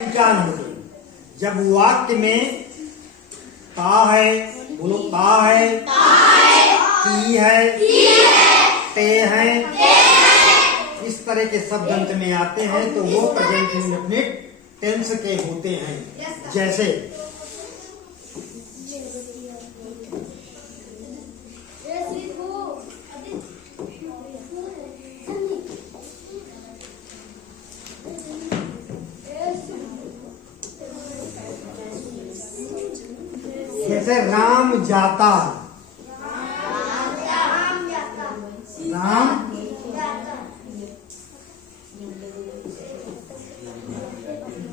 पहचान होगी जब वाक्य में ता है, बोलो ता है, ती है, ते है, इस तरह के शब्द अंत में आते हैं तो वो प्रेजेंट इंडेफिनिट टेंस के होते हैं। जैसे जैसे राम जाता, राम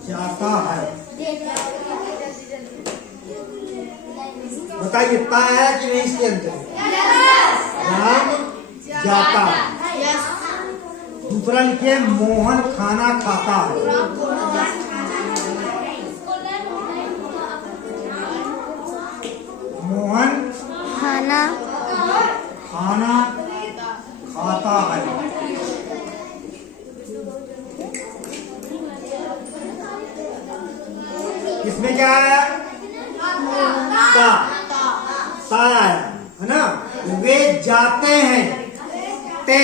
जाता है। बताइए ता है कि नहीं इसके अंदर? राम जाता। दूसरा लिखिए मोहन खाना खाता है। मोहन खाना खाता है। इसमें क्या आया? ता आया है ना। वे जाते हैं, ते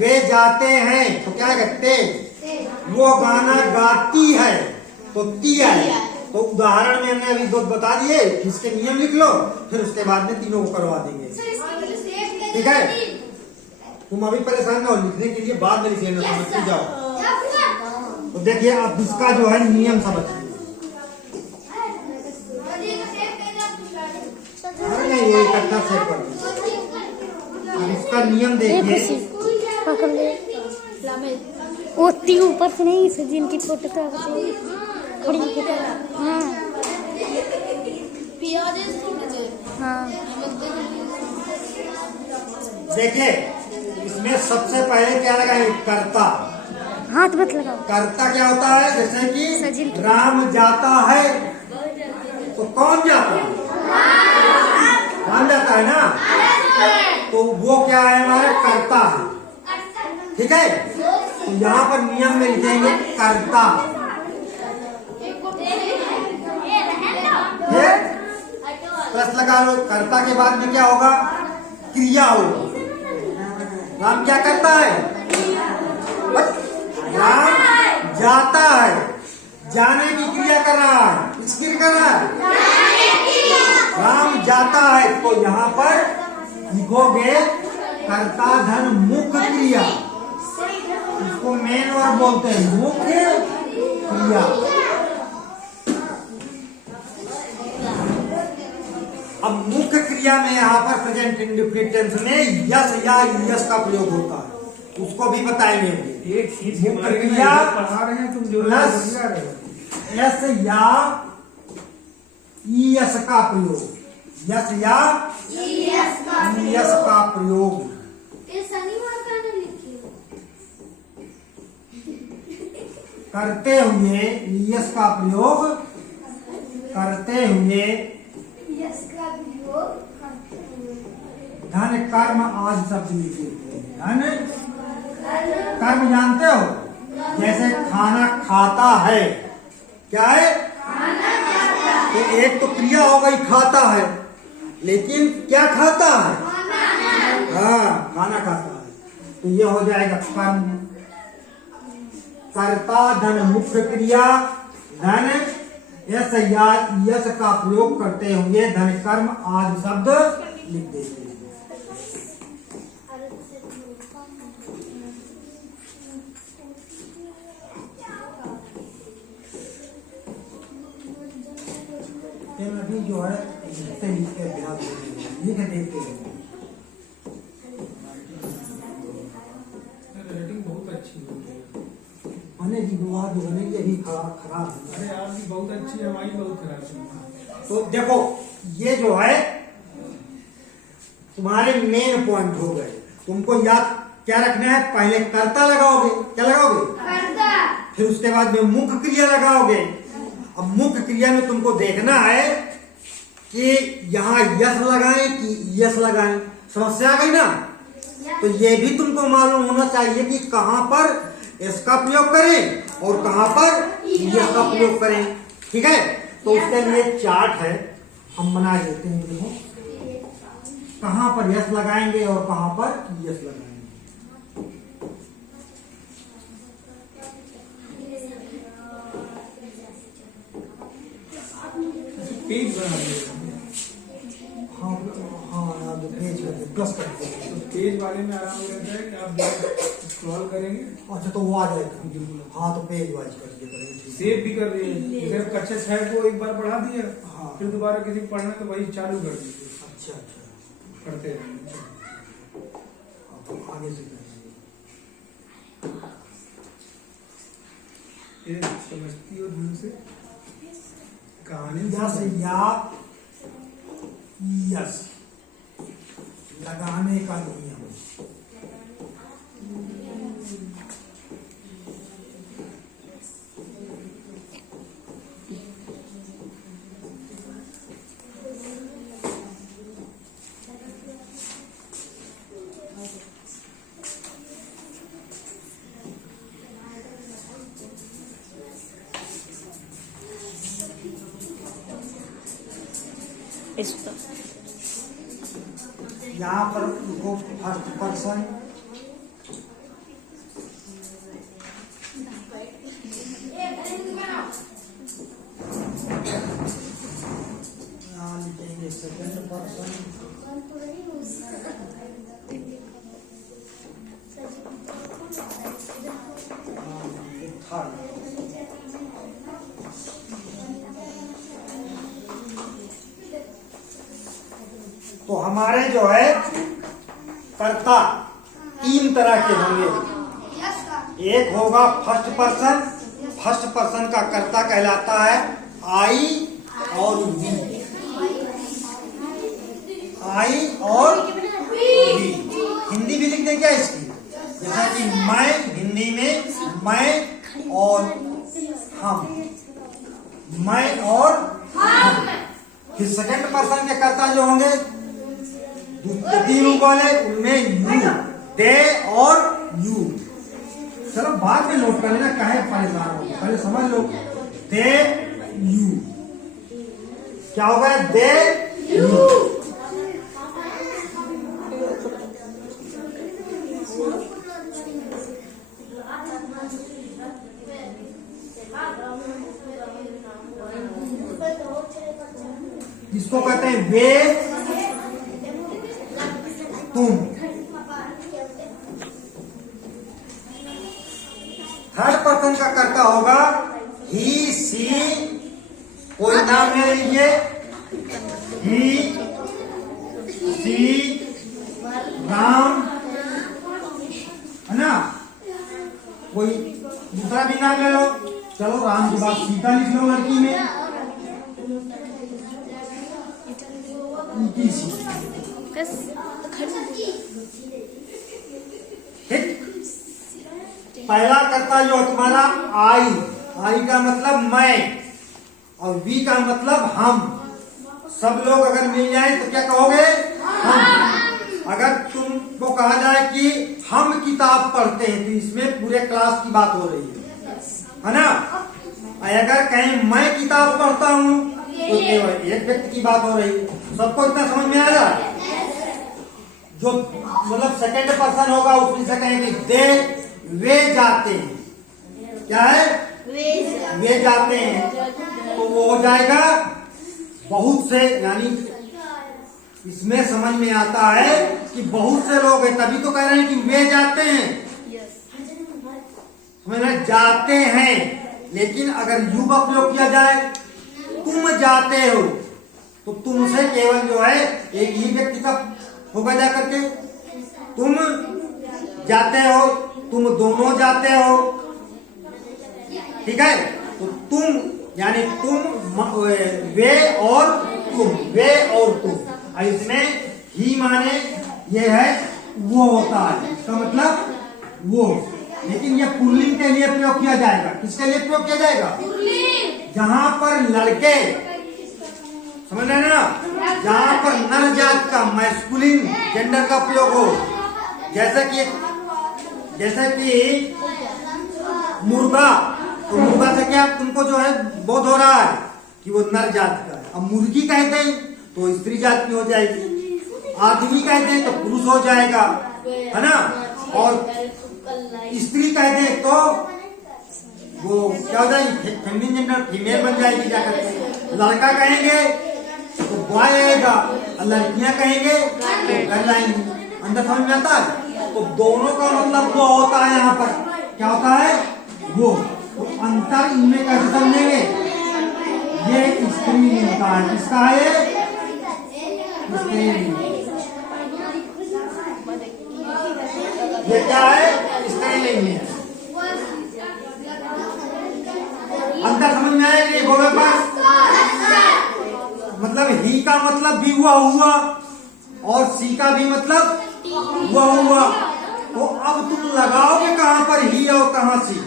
वे जाते हैं तो क्या कहते? वो गाना गाती है तो ती आया। तो उदाहरण में हमने अभी दो बता दिए, इसके नियम लिख लो, फिर उसके बाद में तीनों को करवा देंगे। ठीक है, तुम अभी परेशान ना हो, लिखने के लिए बाद में लिख लेना, समझते जाओ। तो देखिए अब इसका जो है नियम समझिए। अरे ये इकट्ठा सेट कर दो। अब इसका नियम देखिए। ओती ऊपर से नहीं से जिनकी फोटो तो खड़ी हाँ हाँ। देखिए इसमें सबसे पहले क्या लगा है? कर्ता। हाथ मत लगाओ। कर्ता क्या होता है? जैसे कि राम जाता है तो कौन जाता है? राम जाता है ना, तो वो क्या है? हमारा कर्ता है। ठीक है, तो यहाँ पर नियम में लिखेंगे कर्ता। प्लस लगा लो। कर्ता के बाद में क्या होगा? क्रिया होगी। राम क्या करता है? राम जाता है, जाने की क्रिया कर रहा है। किसकी कर रहा है? राम जाता है, तो यहाँ पर लिखोगे कर्ता धन मुख्य क्रिया। इसको मेन वर्ब बोलते हैं, मुख्य क्रिया। अब मुख्य क्रिया में यहाँ पर प्रेजेंट इंडेफिनिट टेंस में यस या यस का प्रयोग होता है, उसको भी बताएंगे। मुख्य क्रिया प्लस यस या ईएस का प्रयोग, यस या ईएस का प्रयोग करते हुए, ईएस का प्रयोग करते हुए धन कर्म आज शब्द लिखे। धन कर्म जानते हो? जैसे खाना खाता है, क्या है? तो एक तो क्रिया हो गई खाता है, लेकिन क्या खाता है? हाँ, खाना खाता है। तो ये हो जाएगा कर्म। कर्ता धन मुख्य क्रिया, धन यस या यस का प्रयोग करते हुए धन कर्म आदि शब्द लिख देते हैं। अभी जो है लिखते लिखते अभ्यास लिख देते हैं। रेटिंग बहुत अच्छी होगी। बनेगी विवाद बनेगी, यही खराब है। अरे आपकी बहुत अच्छी है, हमारी बहुत खराब है। तो देखो ये जो है तुम्हारे मेन पॉइंट हो गए। तुमको याद क्या रखना है? पहले कर्ता लगाओगे, क्या लगाओगे? कर्ता। फिर उसके बाद में मुख्य क्रिया लगाओगे। अब मुख्य क्रिया में तुमको देखना है कि यहाँ यस लगाएं कि यस लगाएं। समस्या आ गई ना? तो ये भी तुमको मालूम होना चाहिए कि कहां पर एस का प्रयोग करें और कहां पर यस का प्रयोग करें। ठीक है, तो उसके लिए चार्ट है, हम बना देते हैं। देखो कहां पर यस लगाएंगे और कहां पर यस लगाएंगे। पेज बना दिया। हाँ हाँ, पेज प्लस कर देते। तो पेज वाले में आराम रहता है कि आप स्क्रॉल करेंगे। अच्छा, तो वो आ जाएगा। हाँ, तो पेज वाइज कर दिया करेंगे। सेव भी कर रही है, जैसे कक्षा 6 को एक बार पढ़ा दिया, हाँ। फिर दोबारा किसी को पढ़ना तो वही चालू कर दीजिए, अच्छा अच्छा, करते रहेंगे। अब तो आगे से करेंगे। ये समझती हो ढंग से कहानी यस या यस लगाने का नियम। इसको यहाँ पर उनको फर्स्ट पर्सन यहाँ लिखेंगे सेकंड पर्सन, थर्ड। तो हमारे जो है कर्ता तीन तरह के होंगे। एक होगा फर्स्ट पर्सन, फर्स्ट पर्सन का कर्ता कहलाता है आई और वी, आई और वी। हिंदी भी लिख दें क्या इसकी, जैसा कि मैं, हिंदी में मैं और हम, मैं और हम। फिर सेकंड पर्सन के कर्ता जो होंगे तीन वाले, उनमें यू, दे और यू। चलो बाद में नोट कर लेना, काहे परेशान हो, पहले समझ लो। दे यू क्या होगा, दे यू। इसको कहते हैं वे, तुम। थर्ड पर्सन का कर्ता होगा ही, सी, कोई नाम ले लीजिए, ही, सी, राम, है ना, कोई दूसरा भी नाम ले लो। चलो राम के बाद सीता लिख लो लड़की में, ठीक। पहला कर्ता जो तुम्हारा आई, आई का मतलब मैं और वी का मतलब हम। सब लोग अगर मिल जाए तो क्या कहोगे, हम। अगर तुमको कहा जाए कि हम किताब पढ़ते हैं तो इसमें पूरे क्लास की बात हो रही है ना। अगर कहें मैं किताब पढ़ता हूँ तो केवल एक व्यक्ति की बात हो रही है। सबको इतना समझ में आ रहा है। जो मतलब सेकंड पर्सन होगा उसमें से कहेंगे दे, वे जाते हैं। क्या है, वे जाते हैं, तो वो हो जाएगा बहुत से, यानी इसमें समझ में आता है कि बहुत से लोग हैं, तभी तो कह रहे हैं कि वे जाते हैं। समझ में, जाते हैं। लेकिन अगर यू का प्रयोग किया जाए, तुम जाते हो, तो तुमसे केवल जो है एक ही व्यक्ति का होगा जा करके, तुम जाते हो, तुम दोनों जाते हो। ठीक है, तो तुम यानी तुम, वे और तुम, वे और तुम। इसमें ही माने ये है वो होता है, इसका मतलब वो। लेकिन ये पुल्लिंग के लिए प्रयोग किया जाएगा। किसके लिए प्रयोग किया जाएगा, जहां पर लड़के, समझ रहे ना, जहां पर नर जात का मैस्कुलिन जेंडर का प्रयोग हो। जैसे कि मुर्गा, तो मुर्गा से क्या तुमको जो है बोध हो रहा है कि वो नर जात का है। अब मुर्गी कहते हैं तो स्त्री जात की हो जाएगी, आदमी कहते हैं तो पुरुष हो जाएगा, है ना। और स्त्री कहते हैं तो वो क्या हो जाएगी, फेमिनिन जेंडर, फीमेल बन जाएगी जाकर के। लड़का कहेंगे तो बॉय आएगा, और लड़कियां कहेंगे तो गर्ल आएंगी। अंदर समझ में आता है। तो दोनों का मतलब वो होता है, यहाँ पर क्या होता है वो, तो अंतर इनमें कैसे समझेंगे, ये स्त्रीलिंग होता है। किसका है, स्त्रीलिंग। ये क्या है, स्त्रीलिंग है। अंतर समझ में आया ये बोले पास, मतलब ही का मतलब भी हुआ और सी का भी मतलब हुआ। तो अब तुम लगाओगे कहां पर ही और कहां सी,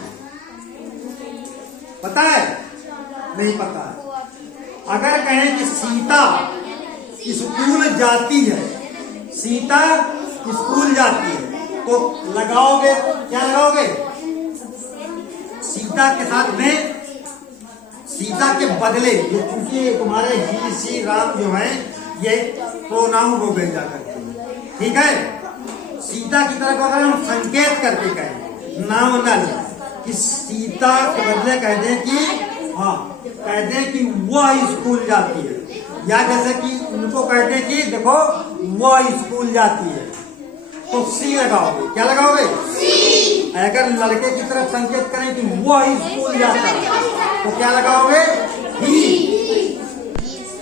पता है, नहीं पता है। अगर कहें कि सीता स्कूल जाती है, सीता स्कूल जाती है, तो लगाओगे, क्या लगाओगे, सीता के साथ में, सीता के बदले, जो क्योंकि तुम्हारे ही सी राम जो है ये प्रोनाउन हो गए जाकर के, ठीक है। सीता की तरफ अगर हम संकेत करके कहें, नाम न लें, कि सीता के बदले कहते हैं कि हाँ, कहते हैं कि वह स्कूल जाती है, या जैसे कि उनको कहते हैं कि देखो वह स्कूल जाती है, तो सी लगाओगे, क्या लगाओगे, सी। अगर लड़के की तरफ संकेत करें कि वह स्कूल जाता है, तो क्या लगाओगे, ही।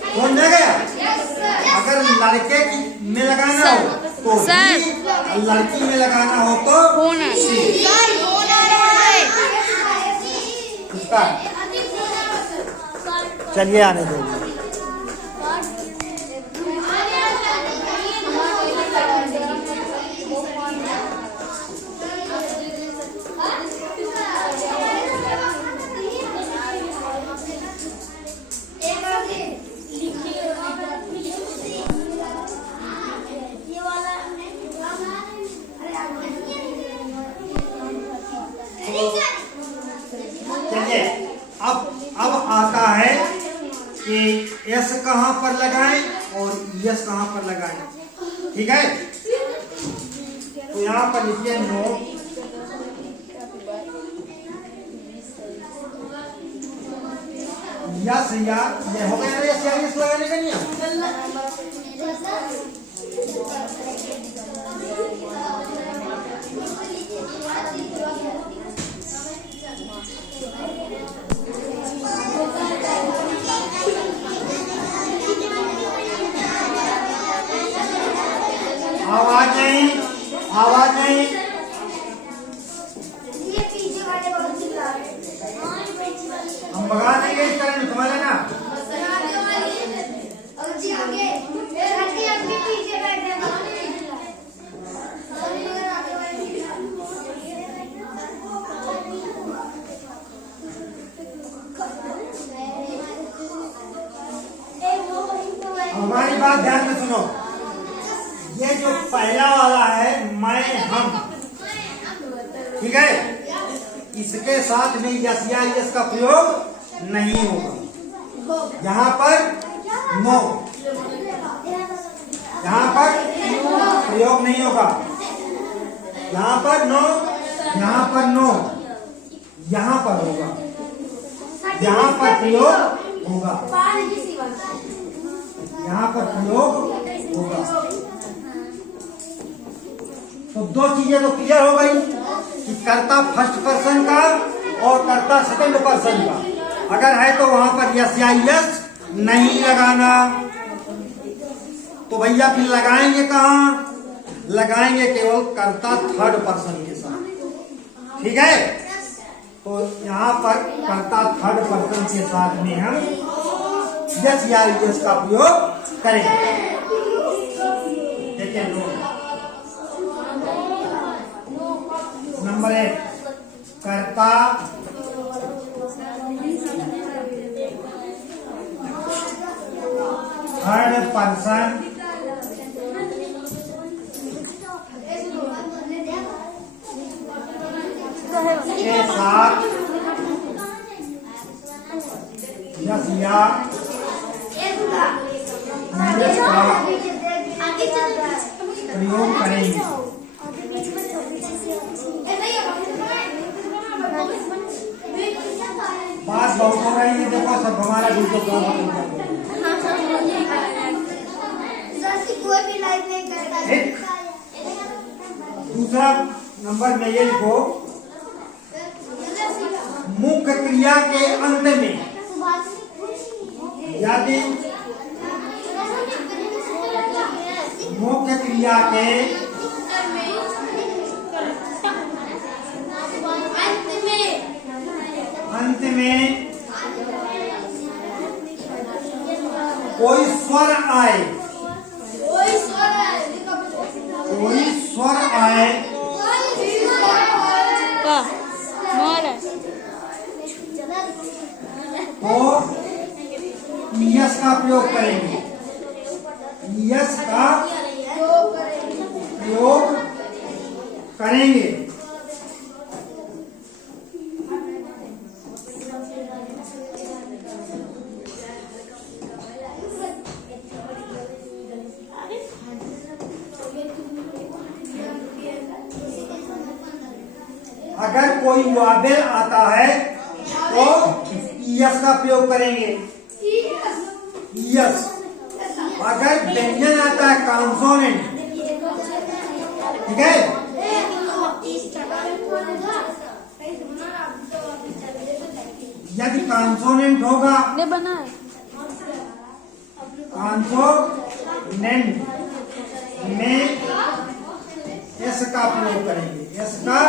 कौन दे गया, अगर लड़के की में लगाना हो तो ही, लड़की में लगाना हो तो सी। उसका चलिए आने दो। चलिए अब आता है कि एस कहां पर लगाएं और यस कहां पर लगाएं, ठीक है। तो यहां पर लिखिए नोट, यस या ये हो गया, यस या यस लगाने का नियम। आवाज नहीं, आवाज नहीं। हम भगा देंगे इस तरह में, समझ लेना। हमारी बात ध्यान में सुनो, ये जो पहला वाला है मैं हम, ठीक है, इसके साथ में यस या यस का प्रयोग नहीं होगा। यहाँ पर नो, यहाँ पर प्रयोग नहीं होगा, यहाँ पर नो, यहाँ पर नो, यहाँ पर होगा, यहाँ पर प्रयोग होगा, यहाँ पर प्रयोग होगा। तो दो चीजें तो क्लियर हो गई कि कर्ता फर्स्ट पर्सन का और कर्ता सेकंड पर्सन का। अगर है तो वहां पर यस या यस नहीं लगाना, तो भैया फिर लगाएंगे कहाँ, लगाएंगे केवल कर्ता थर्ड पर्सन के साथ, ठीक है। तो यहाँ पर कर्ता थर्ड पर्सन के साथ में हम यस या यस का प्रयोग करेंगे। देखिए नंबर 1, कर्ता थर्ड पर्सन के साथ यस या यस का प्रयोग करेंगे। बात बहुत हो रही है, देखो सब हमारा वीडियो कॉल दूसरा नंबर में ये लिखो, मुख्य क्रिया के अंत में यदि मुख्य क्रिया के अंत में कोई स्वर आए, कोई स्वर आए तो यस का प्रयोग करेंगे। यस का प्रयोग करेंगे। अगर कोई वावेल आता है तो यस का प्रयोग करेंगे। यस। अगर व्यंजन आता है कॉन्सोनेंट, ठीक है, यदि कॉन्सोनेंट होगा, कॉन्सोनेंट में एस का प्रयोग करेंगे। एस का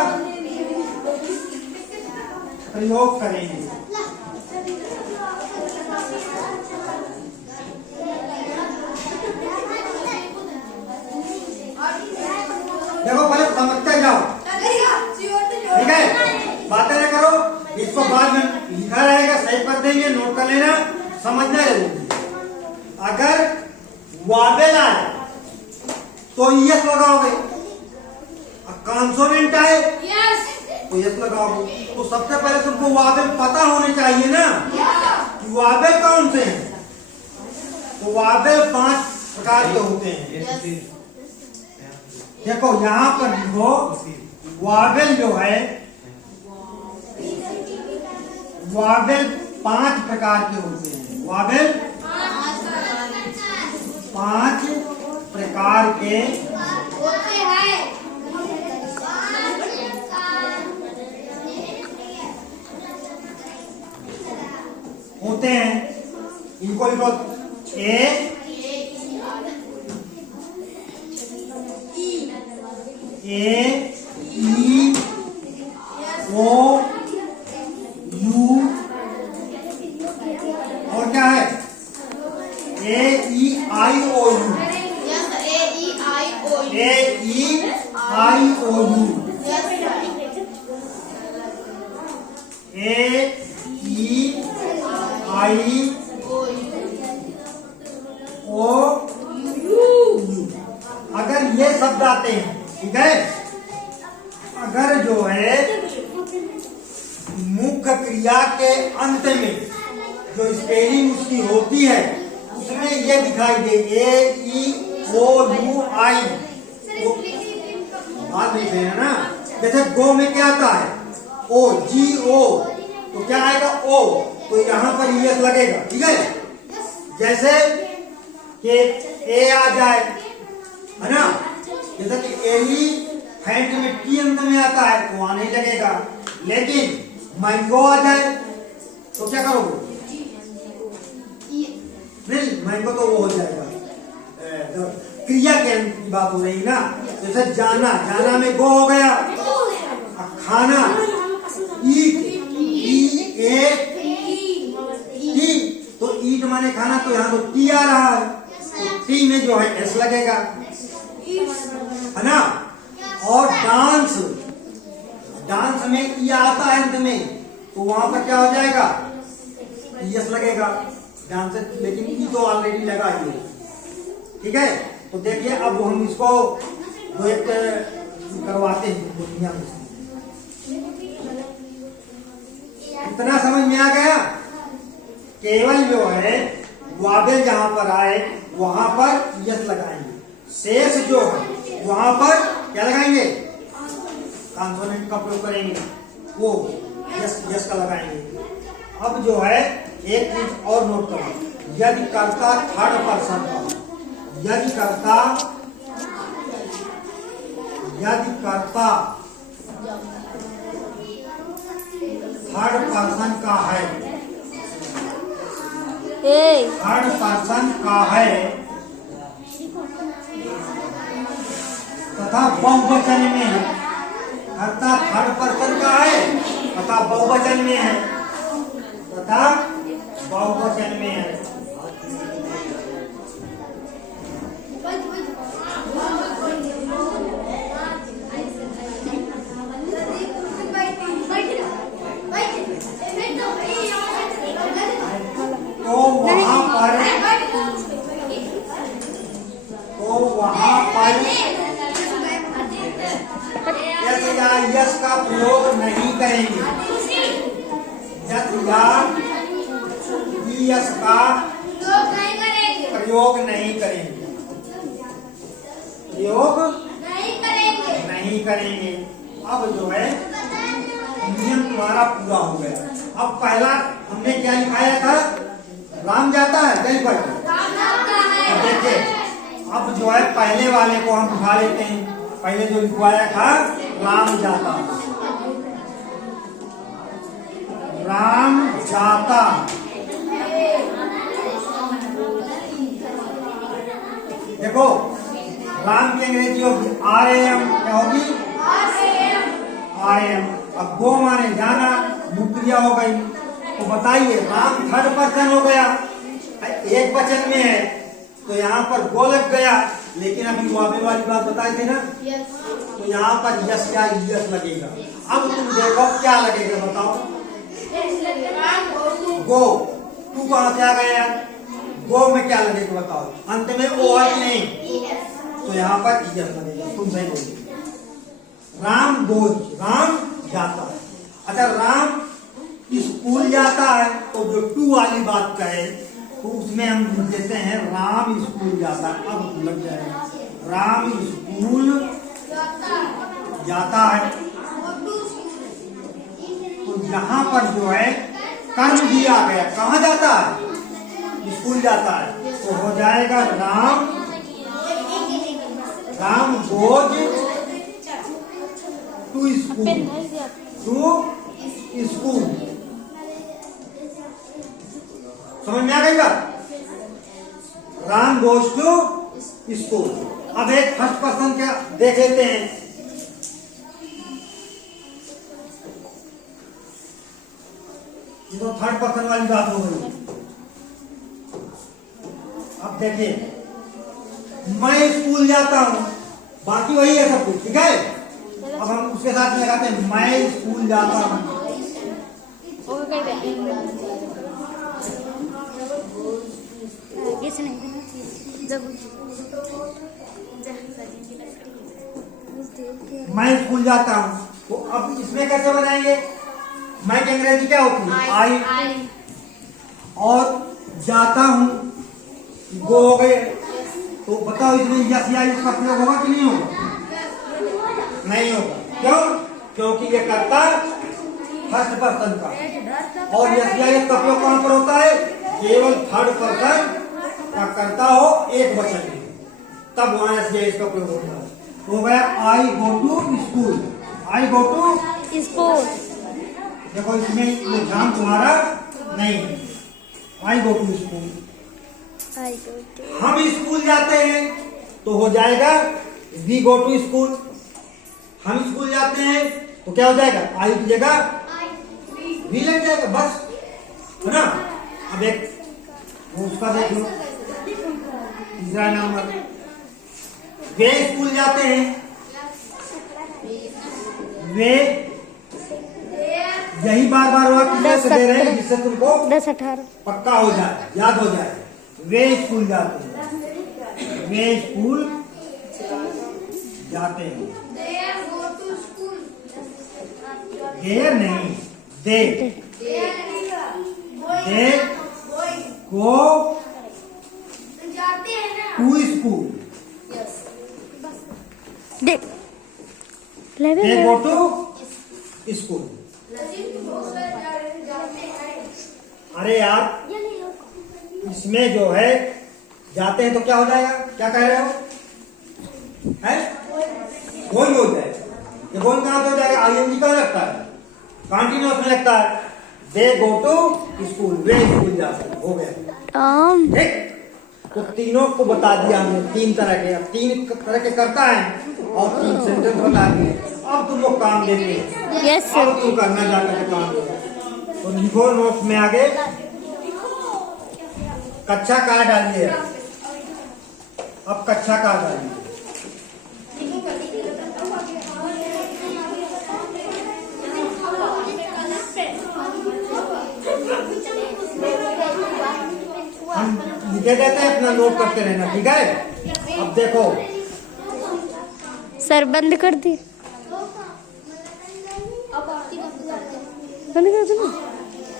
प्रयोग करेंगे। देखो पहले समझते जाओ, ठीक है, बातें न करो, इसको बाद में लिखा रहेगा, सही कर देंगे, नोट कर लेना, समझना जरूरी। अगर वावेल आए तो यस लगाओगे, कॉन्सोनेंट आए तो यस लगाओगे। तो सबसे पहले तुमको वावेल पता होने चाहिए ना कि वावेल कौन से हैं। तो वावेल 5 प्रकार के होते हैं। देखो यहाँ पर लिखो, वावेल जो है, वावेल 5 प्रकार के होते हैं। वावेल 5 प्रकार के होते हैं। इनको लिखो ए, ई, ओ, यू, और क्या है, A, E, I, O, U, A, E, I, O, U, A, E, I, O, U. अगर ये शब्द आते हैं, ठीक है, अगर जो है मुख्य क्रिया के अंत में जो स्पेलिंग उसकी होती है उसमें ये दिखाई दे, ए, ई, ओ, यू, आई, तो बात नहीं सही है ना। जैसे गो में क्या आता है, ओ, जी, ओ, तो क्या आएगा, ओ, तो यहाँ पर यस लगेगा, ठीक है। जैसे कि ए आ जाए, है ना, जैसे कि एली फैंट में टी अंत में आता है तो वहां नहीं लगेगा। लेकिन मैंगो आ जाए तो क्या करोगे, नहीं, मैंगो तो वो हो जाएगा, क्रिया के अंत की बात हो रही ना। जैसे जाना, जाना में गो हो गया। खाना, ईट, तो ईट माने खाना, तो यहाँ तो टी आ रहा है, तो टी में जो है एस लगेगा, है ना। और डांस, डांस में ई आता है अंत में, तो वहां पर क्या हो जाएगा, यस लगेगा डांस, लेकिन ई तो ऑलरेडी लगा ही है, ठीक है। तो देखिए अब हम इसको दो एक करवाते हैं दुनिया में। इतना समझ में आ गया? केवल जो है वावेल जहां पर आए वहां पर यस लगाएंगे, शेष जो है वहां पर क्या लगाएंगे, कॉन्सोनेंट का प्रयोग करेंगे, वो यस का लगाएंगे। अब जो है एक चीज और नोट करो, यदि कर्ता थर्ड पर्सन का, यदि कर्ता थर्ड पर्सन का है, थर्ड पर्सन का है तथा बहुवचन में है, कर्ता थर्ड पर्सन का है तथा बहुवचन में है, तथा बहुवचन में है, तो वहां पर यस या यस का प्रयोग नहीं करेंगे, यस या यस का प्रयोग नहीं करेंगे, प्रयोग नहीं करेंगे। अब जो है नियम तुम्हारा पूरा हो गया। अब पहला हमने क्या लिखाया था, राम जाता है, कहीं पर देखिए। अब जो है पहले वाले को हम उठा लेते हैं, पहले जो लिखवाया था राम जाता, राम जाता, देखो राम की अंग्रेजी होगी RAM, क्या होगी RAM। अब गो माने जाना, युक्रिया हो गई। तो बताइए राम थर्ड पर्सन हो गया, एक वचन में है तो यहाँ पर गो लग गया, लेकिन अभी वावेल वाली बात बताए थे ना, तो यहाँ पर यस या यस लगेगा। अब तुम देखो क्या लगेगा, बताओ। गो, तू कहां से आ गया, गो में क्या लगेगा बताओ, अंत में ओ है कि नहीं, तो यहाँ पर यस लगेगा। तुम सही बोलिए। राम गोज, राम जाता है। अच्छा राम स्कूल जाता है, तो जो टू वाली बात कहे तो उसमें हम देते हैं राम स्कूल जाता है। अब लग जाएगा राम स्कूल जाता है, तो यहाँ पर जो है कर्म भी आ गया, कहाँ जाता है, स्कूल जाता है, तो हो जाएगा Ram goes to school, to school. समझ में आ गई बात, राम गोज टू स्कूल। अब एक फर्स्ट पर्सन क्या देख लेते हैं। ये तो थर्ड पर्सन वाली बात हो गई। अब देखिए, मैं स्कूल जाता हूं, बाकी वही है सब कुछ, ठीक है। अब हम उसके साथ लगाते हैं मैं स्कूल जाता हूं। मैं स्कूल जाता हूँ, तो अब इसमें कैसे बनाएंगे, मैं की अंग्रेजी क्या होती है आई, और जाता हूँ गो हो गए। तो बताओ इसमें यस या इसका प्रयोग होगा कि नहीं होगा, नहीं होगा। क्यों, क्योंकि ये कर्ता फर्स्ट पर्सन का, और यस या इसका प्रयोग कहां पर होता है, केवल थर्ड पर्सन का कर्ता हो एक वचन में, तब वहां यस या इसका प्रयोग होता है। हो गया I go to school, I go to school. देखो इसमें ये ध्यान तुम्हारा नहीं है, आई गो टू स्कूल। हम स्कूल जाते हैं तो हो जाएगा वी गो टू स्कूल। हम स्कूल जाते हैं तो क्या हो जाएगा, आई की जगह वी लग जाएगा, बस, है ना। अब एक उसका देख लो, तीसरा नंबर, वे स्कूल जाते हैं, वे यही बार बार वाक्य दे रहे हैं जिससे तुमको 10-18 पक्का हो जाए, याद हो जाए। वे स्कूल जाते हैं, वे स्कूल जाते हैं, देर नहीं, दे गो जाते हैं ना। To school. दे लेवे दे गो टू स्कूल। अरे यार इसमें जो है जाते हैं तो क्या हो जाएगा, क्या कह रहे हो, है गोल हो जाएगा। ये गोल कहाँ से हो जाएगा, आईएनजी कहाँ लगता है, कंटिन्यूअस में लगता है। दे गो टू स्कूल, वे स्कूल जा सकते, हो गया ठीक। तो तीनों को बता दिया हमने, तीन तरह के, अब तीन तरह के करता है और तीन सेंटेंस बता दिए। अब तुम लोग काम देंगे, यस अब तुम करना जाकर के काम देंगे। तो लिखो नोट्स में आगे कक्षा कहाँ डालिए, अब कक्षा कहाँ डालिए। हम लिखे देते हैं, अपना नोट करते रहना, ठीक है। अब देखो सर बंद कर दी, बंद कर दो ना।